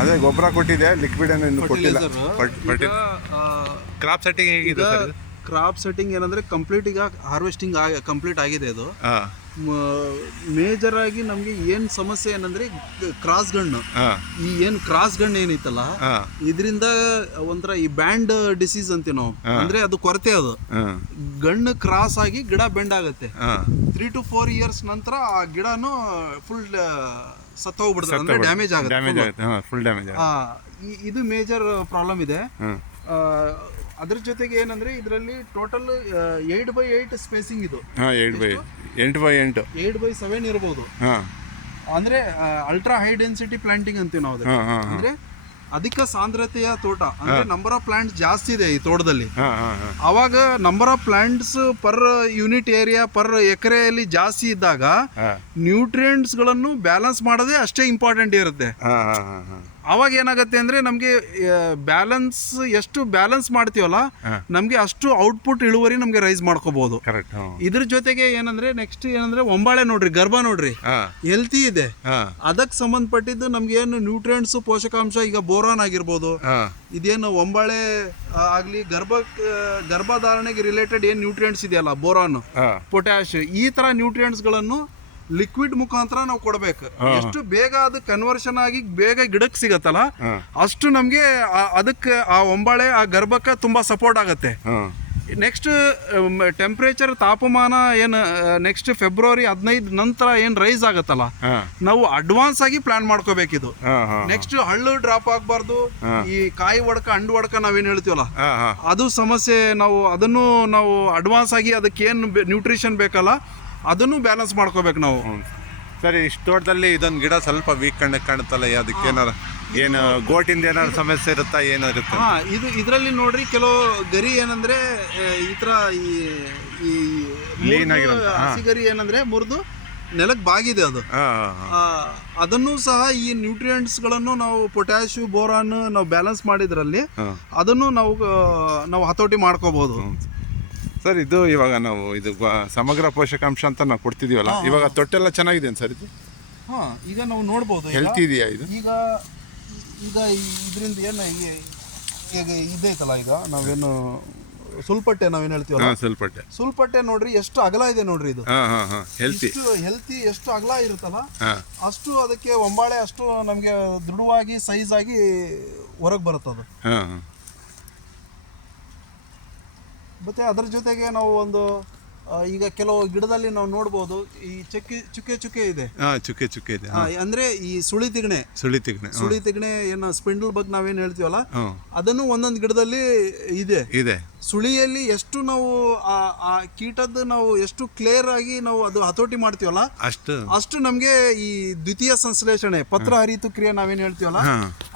ಅದೇ ಗೊಬ್ಬರ ಕೊಟ್ಟಿದೆ, ಲಿಕ್ವಿಡ್ ಏನು ಇನ್ನೂ ಕೊಟ್ಟಿಲ್ಲ. ಕ್ರಾಪ್ ಸೆಟ್ಟಿಂಗ್ ಹೇಗಿದೆ ಸರ್? ಕ್ರಾಪ್ ಸೆಟ್ಟಿಂಗ್ ಏನಂದ್ರೆ ಕಂಪ್ಲೀಟ್ ಈಗ ಹಾರ್ವೆಸ್ಟಿಂಗ್ ಕಂಪ್ಲೀಟ್ ಆಗಿದೆ ಅದು. ಮೇಜರ್ ಆಗಿ ನಮ್ಗೆ ಏನ್ ಸಮಸ್ಯೆ ಏನಂದ್ರೆ ಕ್ರಾಸ್ ಗಣ್ಣು, ಈ ಏನ್ ಕ್ರಾಸ್ ಗಣ್ಣು ಏನೈತಲ್ಲ ಇದರಿಂದ ಒಂಥರ ಈ ಬ್ಯಾಂಡ್ ಡಿಸೀಸ್ ಅಂತೀವಿ ನಾವು, ಅಂದ್ರೆ ಅದು ಕೊರತೆ, ಅದು ಗಣ್ಣು ಕ್ರಾಸ್ ಆಗಿ ಗಿಡ ಬೆಂಡ್ ಆಗುತ್ತೆ. 3 to 4 years ನಂತರ ಆ ಗಿಡನು ಫುಲ್ ಸತ್ತೋಗ್ಬಿಡ್ತದೆ, ಅಂದ್ರೆ ಡ್ಯಾಮೇಜ್ ಆಗುತ್ತೆ. ಇದು ಮೇಜರ್ ಪ್ರಾಬ್ಲಮ್ ಇದೆ. ಅದ್ರ ಜೊತೆಗೆ ಏನಂದ್ರೆ ಇದರಲ್ಲಿ ಟೋಟಲ್ 8x8 ಸ್ಪೇಸಿಂಗ್ ಇದು. 8x7 ಇರಬಹುದು. ಅಂದ್ರೆ ಅಲ್ಟ್ರಾ ಹೈ ಡೆನ್ಸಿಟಿ ಪ್ಲಾಂಟಿಂಗ್ ಅಂತೀವಿ ನಾವು. ಅಂದ್ರೆ ಅಧಿಕ ಸಾಂದ್ರತೆಯ ತೋಟ, ಅಂದ್ರೆ ನಂಬರ್ ಆಫ್ ಪ್ಲಾಂಟ್ಸ್ ಜಾಸ್ತಿ ಇದೆ ಈ ತೋಟದಲ್ಲಿ. ಅವಾಗ number of plants per unit area per ಎಕರೆಯಲ್ಲಿ ಜಾಸ್ತಿ ಇದ್ದಾಗ ನ್ಯೂಟ್ರಿಯೆಂಟ್ಸ್ ಗಳನ್ನು ಬ್ಯಾಲೆನ್ಸ್ ಮಾಡೋದೇ ಅಷ್ಟೇ ಇಂಪಾರ್ಟೆಂಟ್ ಇರುತ್ತೆ. ಅವಾಗ ಏನಾಗುತ್ತೆ ಅಂದ್ರೆ ನಮ್ಗೆ ಬ್ಯಾಲೆನ್ಸ್ ಎಷ್ಟು ಬ್ಯಾಲೆನ್ಸ್ ಮಾಡ್ತೀವಲ್ಲ ನಮ್ಗೆ ಅಷ್ಟು ಔಟ್ಪುಟ್ ಇಳುವರಿ ನಮ್ಗೆ ರೈಸ್ ಮಾಡ್ಕೋಬಹುದು. ಇದ್ರ ಜೊತೆಗೆ ಏನಂದ್ರೆ ನೆಕ್ಸ್ಟ್ ಏನಂದ್ರೆ ಒಂಬಾಳೆ ನೋಡ್ರಿ, ಗರ್ಭ ನೋಡ್ರಿ ಹೆಲ್ತಿ ಇದೆ. ಅದಕ್ಕೆ ಸಂಬಂಧಪಟ್ಟಿದ್ದು ನಮ್ಗೆ ಏನು ನ್ಯೂಟ್ರಿಯೆಂಟ್ಸ್ ಪೋಷಕಾಂಶ, ಈಗ ಬೋರಾನ್ ಆಗಿರ್ಬೋದು, ಇದೇನು ಒಂಬಾಳೆ ಆಗ್ಲಿ ಗರ್ಭಧಾರಣೆಗೆ ರಿಲೇಟೆಡ್ ಏನ್ ನ್ಯೂಟ್ರಿಯೆಂಟ್ಸ್ ಇದೆಯಲ್ಲ, ಬೋರಾನ್, ಪೊಟ್ಯಾಶ್, ಈ ತರ ನ್ಯೂಟ್ರಿಯೆಂಟ್ಸ್ ಗಳನ್ನು ಲಿಕ್ವಿಡ್ ಮುಖಾಂತರ ನಾವು ಕೊಡ್ಬೇಕು. ಎಷ್ಟು ಬೇಗ ಅದು ಕನ್ವರ್ಷನ್ ಆಗಿ ಬೇಗ ಗಿಡಕ್ಕೆ ಸಿಗತ್ತಲ್ಲ ಅಷ್ಟು ನಮ್ಗೆ ಅದಕ್ಕೆ ಆ ಒಂಬಾಳೆ ಆ ಗರ್ಭಕ್ಕೆ ತುಂಬಾ ಸಪೋರ್ಟ್ ಆಗುತ್ತೆ. ನೆಕ್ಸ್ಟ್ ಟೆಂಪರೇಚರ್, ತಾಪಮಾನ ಏನು ನೆಕ್ಸ್ಟ್ ಫೆಬ್ರವರಿ 15 ನಂತರ ಏನ್ ರೈಸ್ ಆಗತ್ತಲ್ಲ, ನಾವು ಅಡ್ವಾನ್ಸ್ ಆಗಿ ಪ್ಲಾನ್ ಮಾಡ್ಕೋಬೇಕಿದು. ನೆಕ್ಸ್ಟ್ ಹಳ್ಳು ಡ್ರಾಪ್ ಆಗ್ಬಾರ್ದು. ಈ ಕಾಯಿ ಒಡಕ, ಅಂಡು ಒಡಕ ನಾವೇನ್ ಹೇಳ್ತೀವಲ್ಲ, ಅದು ಸಮಸ್ಯೆ. ಅದನ್ನು ನಾವು ಅಡ್ವಾನ್ಸ್ ಆಗಿ ಅದಕ್ಕೆ ಏನ್ ನ್ಯೂಟ್ರಿಷನ್ ಬೇಕಲ್ಲ ಅದನ್ನು ಬ್ಯಾಲೆನ್ಸ್ ಮಾಡ್ಕೋಬೇಕು ನಾವು. ಸರಿ, ಇಷ್ಟು ತೋಟದಲ್ಲಿ ಇದೊಂದು ಗಿಡ ಸ್ವಲ್ಪ ವೀಕ್ ಕಾಣುತ್ತಲ್ಲ, ಅದಕ್ಕೆ ಏನಾರ ಏನು ಗೋಟಿಂದ ಏನಾದ್ರು ಸಮಸ್ಯೆ ಇರುತ್ತಾ, ಏನಾಗುತ್ತೆ? ಇದರಲ್ಲಿ ನೋಡ್ರಿ, ಕೆಲವು ಗರಿ ಏನಂದ್ರೆ ಈ ತರ ಈ ಹಸಿ ಗರಿ ಏನಂದ್ರೆ ಮುರಿದು ನೆಲಕ್ಕೆ ಬಾಗಿದೆ ಅದು. ಅದನ್ನು ಸಹ ಈ ನ್ಯೂಟ್ರಿಯೆಂಟ್ಸ್ ಗಳನ್ನು ನಾವು ಪೊಟ್ಯಾಶ್, ಬೋರಾನ್ ನಾವು ಬ್ಯಾಲೆನ್ಸ್ ಮಾಡಿದ್ರಲ್ಲಿ ಅದನ್ನು ನಾವು ಹತೋಟಿ ಮಾಡ್ಕೋಬಹುದು. ಸರ್, ಇದು ಇವಾಗ ನಾವು ಇದು ಸಮಗ್ರ ಪೋಷಕಾಂಶ ಅಂತ ನಾವು ಕೊಡ್ತಿದೀವಲ್ಲ, ಇವಾಗ ತೊಟ್ಟೆಲ್ಲ ಚೆನ್ನಾಗಿದೆ ಸರ್ ಇದು? ಈಗ ನಾವು ನೋಡ್ಬೋದು, ಹೆಲ್ತಿ ಇದೆಯಾ ಇದು? ಈಗ ಇದರಿಂದ ಏನು ಈಗ ಇದೈತಲ್ಲ, ಈಗ ನಾವೇನು ಸುಲ್ಪಟ್ಟೆ ನಾವೇನು ಹೇಳ್ತೀವಲ್ಲ, ಸುಲ್ಪಟ್ಟೆ ನೋಡ್ರಿ ಎಷ್ಟು ಅಗಲ ಇದೆ ನೋಡ್ರಿ. ಇದು ಹೆಲ್ತಿ ಎಷ್ಟು ಅಗಲ ಇರುತ್ತಲ್ಲ ಅಷ್ಟು ಅದಕ್ಕೆ ಒಂಬಾಳೆ ಅಷ್ಟು ನಮ್ಗೆ ದೃಢವಾಗಿ ಸೈಜ್ ಆಗಿ ಹೊರಗೆ ಬರುತ್ತದು. ಮತ್ತೆ ಅದರ ಜೊತೆಗೆ ನಾವು ಒಂದು ಈಗ ಕೆಲವು ಗಿಡದಲ್ಲಿ ನಾವು ನೋಡ್ಬೋದು, ಈ ಚುಕ್ಕೆ ಇದೆ. ಅಂದ್ರೆ ಈ ಸುಳಿ ತಿಗಣೆ ಏನು ಸ್ಪಿಂಡಲ್ ಬಗ್ ನಾವೇನ್ ಹೇಳ್ತೀವಲ್ಲ, ಅದನ್ನು ಒಂದೊಂದು ಗಿಡದಲ್ಲಿ ಇದೆ. ಸುಳಿಯಲ್ಲಿ ಎಷ್ಟು ನಾವು ಆ ಕೀಟದ ನಾವು ಎಷ್ಟು ಕ್ಲಿಯರ್ ಆಗಿ ನಾವು ಅದು ಹತೋಟಿ ಮಾಡ್ತೀವಲ್ಲ ಅಷ್ಟು ನಮ್ಗೆ ಈ ದ್ವಿತೀಯ ಸಂಶ್ಲೇಷಣೆ, ಪತ್ರ ಹರಿತು ಕ್ರಿಯೆ ನಾವೇನ್ ಹೇಳ್ತೀವಲ್ಲ,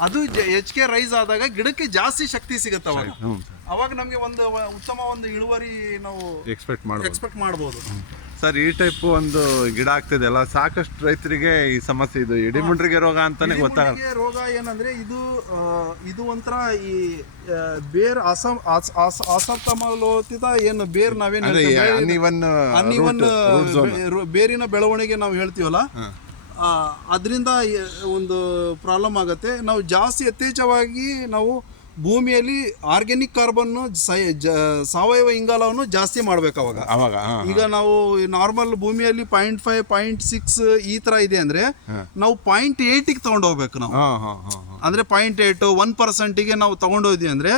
ಅದು ಹೆಚ್ಚಿಗೆ ರೈಸ್ ಆದಾಗ ಗಿಡಕ್ಕೆ ಜಾಸ್ತಿ ಶಕ್ತಿ ಸಿಗತ್ತವ. ಅವಾಗ ನಮ್ಗೆ ಒಂದು ಉತ್ತಮ ಒಂದು ಇಳುವರಿ ನಾವು ಎಕ್ಸ್ಪೆಕ್ಟ್ ಮಾಡಬಹುದು. ಸರ್, ಈ ಟೈಪ್ ಒಂದು ಗಿಡ ಆಗ್ತಿದೆ ಅಲ್ಲ, ಸಾಕಷ್ಟು ರೈತರಿಗೆ ಈ ಸಮಸ್ಯೆ, ಇದು ಇಡಿಮುಂಡ್ರಿಗೆ ರೋಗ ಅಂತಾನೆ ಗೊತ್ತಾಗಲ್ಲ. ರೋಗ ಏನಂದ್ರೆ ಇದು ಒಂಥರ ಈ ಬೇರ್ ಅಸಮತೋಲಿತ ಏನು ಬೇರ್ ನಾವೇನ್ ಬೇರಿನ ಬೆಳವಣಿಗೆ ನಾವು ಹೇಳ್ತೀವಲ್ಲ, ಅದರಿಂದ ಒಂದು ಪ್ರಾಬ್ಲಮ್ ಆಗತ್ತೆ. ನಾವು ಜಾಸ್ತಿ ಯಥೇಚ್ಛವಾಗಿ ನಾವು ಭೂಮಿಯಲ್ಲಿ ಆರ್ಗ್ಯಾನಿಕ್ ಕಾರ್ಬನ್, ಸಾವಯವ ಇಂಗಾಲವನ್ನು ಜಾಸ್ತಿ ಮಾಡ್ಬೇಕು ಅವಾಗ. ಈಗ ನಾವು ನಾರ್ಮಲ್ ಭೂಮಿಯಲ್ಲಿ 0.5, 0.6 ಈ ತರ ಇದೆ ಅಂದ್ರೆ ನಾವು 0.8 ತಗೊಂಡು ಹೋಗ್ಬೇಕು ನಾವು. ಅಂದ್ರೆ 0.8, 1% ನಾವು ತಗೊಂಡೋದ್ವಿ ಅಂದ್ರೆ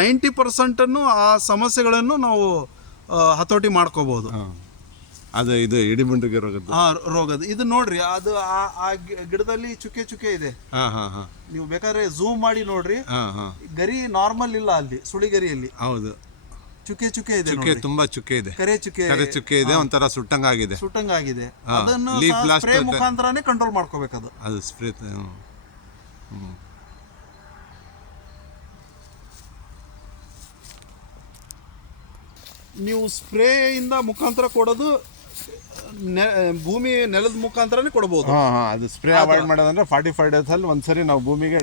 90% ಅನ್ನು ಆ ಸಮಸ್ಯೆಗಳನ್ನು ನಾವು ಹತೋಟಿ ಮಾಡ್ಕೋಬಹುದು. ಅದು ಇದು ಇಡಿಮುಂಡ್ರಿಗೆ ರೋಗದ ಇದು ನೋಡ್ರಿ, ಅದು ಆ ಗಿಡದಲ್ಲಿ ಚುಕ್ಕೆ ಇದೆ. ನೀವು ಬೇಕಾದ್ರೆ ಝೂಮ್ ಮಾಡಿ ನೋಡ್ರಿ, ಗರಿ ನಾರ್ಮಲ್ ಇಲ್ಲ ಅಲ್ಲಿ, ಸುಳಿಗರಿಯಲ್ಲಿ ಹೌದು ಚುಕ್ಕೆ ಇದೆ, ತುಂಬಾ ಚುಕ್ಕೆ ಇದೆ, ಕರೆ ಚುಕ್ಕೆ ಇದೆ, ಒಂಥರ ಸುಟ್ಟಂಗಾಗಿದೆ. ಅದನ್ನು ಸ್ಪ್ರೇ ಮುಖಾಂತರನೇ ಕಂಟ್ರೋಲ್ ಮಾಡ್ಕೋಬೇಕು. ಅದು ಸ್ಪ್ರೇ ನೀವು ಸ್ಪ್ರೇ ಇಂದ ಮುಖಾಂತರ ಕೊಡೋದು ಭೂಮಿ ನೆಲದ ಮುಖಾಂತರನೇ ಕೊಡಬಹುದು. ಅದು ಸ್ಪ್ರೇ ಅವಾಯ್ಡ್ ಮಾಡೋದಂದ್ರೆ 45 days ಅಲ್ಲಿ ಒಂದ್ಸರಿ ನಾವು ಭೂಮಿಗೆ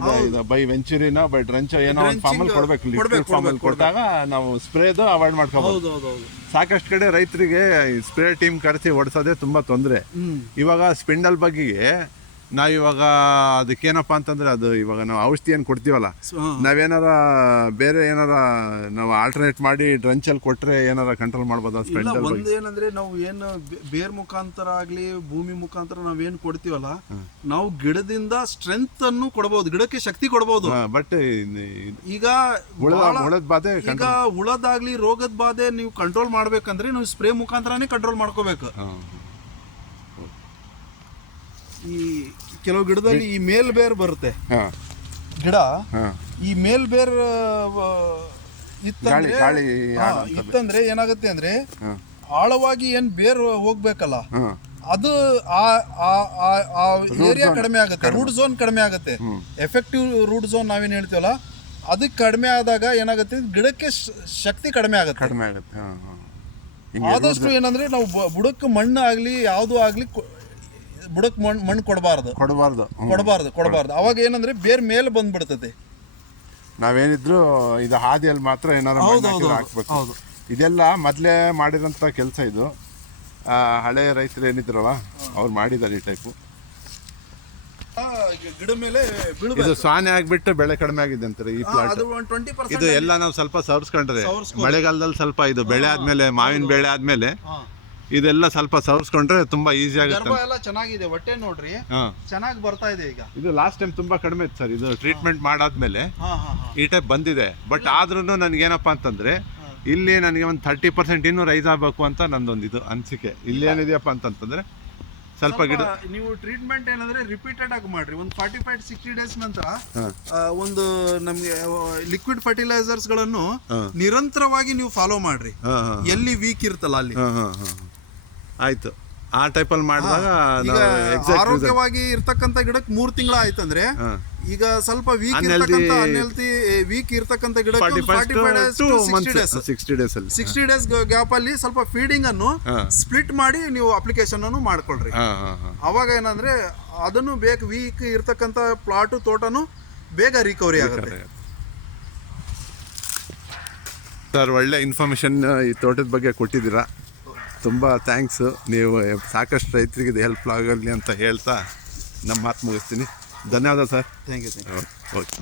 ಬೈ ವೆಂಚುರಿನ ಬೈ ಡ್ರಂಚ್ ಏನೋ ಒಂದು ಫಾರ್ಮಲ್ಲಿ ಕೊಡ್ಬೇಕು. ಲಿಕ್ವಿಡ್ ಫಾರ್ಮಲ್ಲಿ ಕೊಟ್ಟಾಗ ನಾವು ಸ್ಪ್ರೇದು ಅವಾಯ್ಡ್ ಮಾಡ್ಕೋಬಹುದು. ಸಾಕಷ್ಟು ಕಡೆ ರೈತರಿಗೆ ಸ್ಪ್ರೇ ಟೀಮ್ ಕರೆಸಿ ಓಡಿಸೋದೇ ತುಂಬಾ ತೊಂದರೆ. ಇವಾಗ ಸ್ಪಿಂಡಲ್ ಬಗ್ಗಿಗೆ ನಾವಿವಾಗ ಅದಕ್ಕೇನಪ್ಪ ಅಂತಂದ್ರೆ ಅದು ಇವಾಗ ನಾವು ಔಷಧಿ ಏನು ಕೊಡ್ತೀವಲ್ಲ, ನಾವೇನಾರ ಬೇರೆ ಏನಾರ ನಾವು ಆಲ್ಟರ್ನೇಟ್ ಮಾಡಿ ಡ್ರಂಚಲ್ಲಿ ಕೊಟ್ಟರೆ ಏನಾರ ಕಂಟ್ರೋಲ್ ಮಾಡ್ಬೋದಾ? ಇಲ್ಲ, ಒಂದು ಏನಂದ್ರೆ ನಾವು ಏನು ಬೇರ್ ಮುಖಾಂತರ ಆಗಲಿ ಭೂಮಿ ಮುಖಾಂತರ ನಾವೇನು ಕೊಡ್ತೀವಲ್ಲ, ನಾವು ಗಿಡದಿಂದ ಸ್ಟ್ರೆಂತ್ ಅನ್ನು ಕೊಡಬಹುದು, ಗಿಡಕ್ಕೆ ಶಕ್ತಿ ಕೊಡಬಹುದು. ಬಟ್ ಈಗ ಹುಳದ ಬಾಧೆ, ಈಗ ಹುಳದಾಗ್ಲಿ ರೋಗದ ಬಾಧೆ ನೀವು ಕಂಟ್ರೋಲ್ ಮಾಡ್ಬೇಕಂದ್ರೆ ನೀವು ಸ್ಪ್ರೇ ಮುಖಾಂತರನೇ ಕಂಟ್ರೋಲ್ ಮಾಡ್ಕೋಬೇಕು. ಈ ಕೆಲವು ಗಿಡದಲ್ಲಿ ಈ ಮೇಲ್ ಬೇರ್ ಬರುತ್ತೆ, ಗಿಡ ಈ ಮೇಲ್ ಬೇರ್ ಇತ್ತಂದ್ರೆ ಏನಾಗುತ್ತೆ ಅಂದ್ರೆ ಆಳವಾಗಿ ಏನ್ ಬೇರ್ ಹೋಗ್ಬೇಕಲ್ಲ, ಅದು ಏರಿಯಾ ಕಡಿಮೆ ಆಗುತ್ತೆ, ರೂಟ್ ಝೋನ್ ಕಡಿಮೆ ಆಗುತ್ತೆ. ಎಫೆಕ್ಟಿವ್ ರೂಟ್ ಝೋನ್ ನಾವೇನ್ ಹೇಳ್ತೀವಲ್ಲ, ಅದಕ್ಕೆ ಕಡಿಮೆ ಆದಾಗ ಏನಾಗುತ್ತೆ, ಗಿಡಕ್ಕೆ ಶಕ್ತಿ ಕಡಿಮೆ ಆಗುತ್ತೆ. ಆದಷ್ಟು ಏನಂದ್ರೆ ನಾವು ಬುಡಕ್ಕೆ ಮಣ್ಣು ಆಗ್ಲಿ ಯಾವ್ದು ಆಗ್ಲಿ ಬುಡಕ್ ಮಣ್ಣು ಕೊಡಬಾರ್ದು. ಅವಾಗ ಏನಂದ್ರೆ ಬೇರೆ ಮೇಲೆ ಬಂದ್ಬಿಡ್ತದೆ. ನಾವೇನಿದ್ರು ಇದು ಹಾದಿಯಲ್ಲಿ ಮಾತ್ರ ಏನಾರ ಹಾಕ್ಬೇಕು. ಇದೆಲ್ಲ ಮೊದಲೇ ಮಾಡಿರೋಂಥ ಕೆಲಸ ಇದು. ಹಳೆ ರೈತರು ಏನಿದ್ರಲ್ಲ ಅವ್ರು ಮಾಡಿದ್ದಾರೆ ಈ ಟೈಪು. ಗಿಡ ಮೇಲೆ ಇದು ಸಾನೆ ಆಗ್ಬಿಟ್ಟು ಬೆಳೆ ಕಡಿಮೆ ಆಗಿದೆ ಅಂತಾರೆ ಈ ಪ್ಲಾಟ್. ಇದು ಎಲ್ಲ ನಾವು ಸ್ವಲ್ಪ ಸವರ್ಸ್ಕೊಂಡ್ರೆ ಮಳೆಗಾಲದಲ್ಲಿ ಸ್ವಲ್ಪ ಇದು ಬೆಳೆ ಆದ್ಮೇಲೆ, ಮಾವಿನ ಬೆಳೆ ಆದ್ಮೇಲೆ ಇದೆಲ್ಲ ಸ್ವಲ್ಪ ಸವರ್ಸ್ಕೊಂಡ್ರೆ ತುಂಬಾ ಈಸಿ ಆಗುತ್ತೆ. ಚೆನ್ನಾಗಿದೆ, ಹೊಟ್ಟೆ ನೋಡ್ರಿ ಚೆನ್ನಾಗಿ ಬರ್ತಾ ಇದೆ. ಈಗ ಇದು ಲಾಸ್ಟ್ ಟೈಮ್ ತುಂಬಾ ಕಡಿಮೆ ಇತ್ತು ಸರ್, ಇದು ಟ್ರೀಟ್ಮೆಂಟ್ ಮಾಡಾದ್ಮೇಲೆ ಈ ಟೈಪ್ ಬಂದಿದೆ. ಬಟ್ ಆದ್ರೂ ನನಗೇನಪ್ಪ ಅಂತಂದ್ರೆ ಇಲ್ಲಿ ನನಗೆ ಒಂದು 30% ಇನ್ನೂ ರೈಸ್ ಆಗಬೇಕು ಅಂತ ನಂದೊಂದು ಇದು ಅನಿಸಿಕೆ. ಇಲ್ಲಿ ಏನಿದೆಯಪ್ಪ ಅಂತಂದ್ರೆ ಸ್ವಲ್ಪ ಗಿಡ ನೀವು ಟ್ರೀಟ್ಮೆಂಟ್ ಏನಂದ್ರೆ ರಿಪೀಟೆಡ್ ಆಗಿ ಮಾಡ್ರಿ. ಒಂದು 45-60 ಡೇಸ್ ನಂತರ ಒಂದು ನಮ್ಗೆ ಲಿಕ್ವಿಡ್ ಫರ್ಟಿಲೈಸರ್ಸ್ ಗಳನ್ನು ನಿರಂತರವಾಗಿ ನೀವು ಫಾಲೋ ಮಾಡ್ರಿ. ಎಲ್ಲಿ ವೀಕ್ ಇರ್ತಲ್ಲ ಅಲ್ಲಿ ಆಯ್ತು, ಆ ಟೈಪಲ್ಲಿ ಮಾಡಿದಾಗ ಆರೋಗ್ಯವಾಗಿ ಇರ್ತಕ್ಕಂಥ ಗಿಡಕ್ಕೆ 3 ತಿಂಗಳ ಆಯ್ತಂದ್ರೆ, ಈಗ ಸ್ವಲ್ಪ ವೀಕ್ ಇರ್ತಕ್ಕಂಥ ಗಿಡಕ್ಕೆ 60 ಡೇಸ್ ಗ್ಯಾಪ್ ಅಲ್ಲಿ ಸ್ವಲ್ಪ ಫೀಡಿಂಗ್ ಅನ್ನು ಸ್ಪ್ಲಿಟ್ ಮಾಡಿ ನೀವು ಅಪ್ಲಿಕೇಶನ್ ಅನ್ನು ಮಾಡ್ಕೊಳ್ರಿ. ಅವಾಗ ಏನಂದ್ರೆ ಅದನ್ನು ವೀಕ್ ಇರ್ತಕ್ಕಂಥ ಪ್ಲಾಟು ತೋಟನು ಬೇಗ ರಿಕವರಿ ಆಗುತ್ತೆ. ಸರ್, ಒಳ್ಳೆ ಇನ್ಫಾರ್ಮೇಶನ್ ಈ ತೋಟದ ಬಗ್ಗೆ ಕೊಟ್ಟಿದ್ದೀರಾ, ತುಂಬ ಥ್ಯಾಂಕ್ಸ್. ನೀವು ಸಾಕಷ್ಟು ರೈತರಿಗೆ ಇದು ಹೆಲ್ಪ್ ಆಗಲಿ ಅಂತ ಹೇಳ್ತಾ ನಮ್ಮ ಮಾತು ಮುಗಿಸ್ತೀನಿ. ಧನ್ಯವಾದ ಸರ್. Thank you. ಓಕೆ.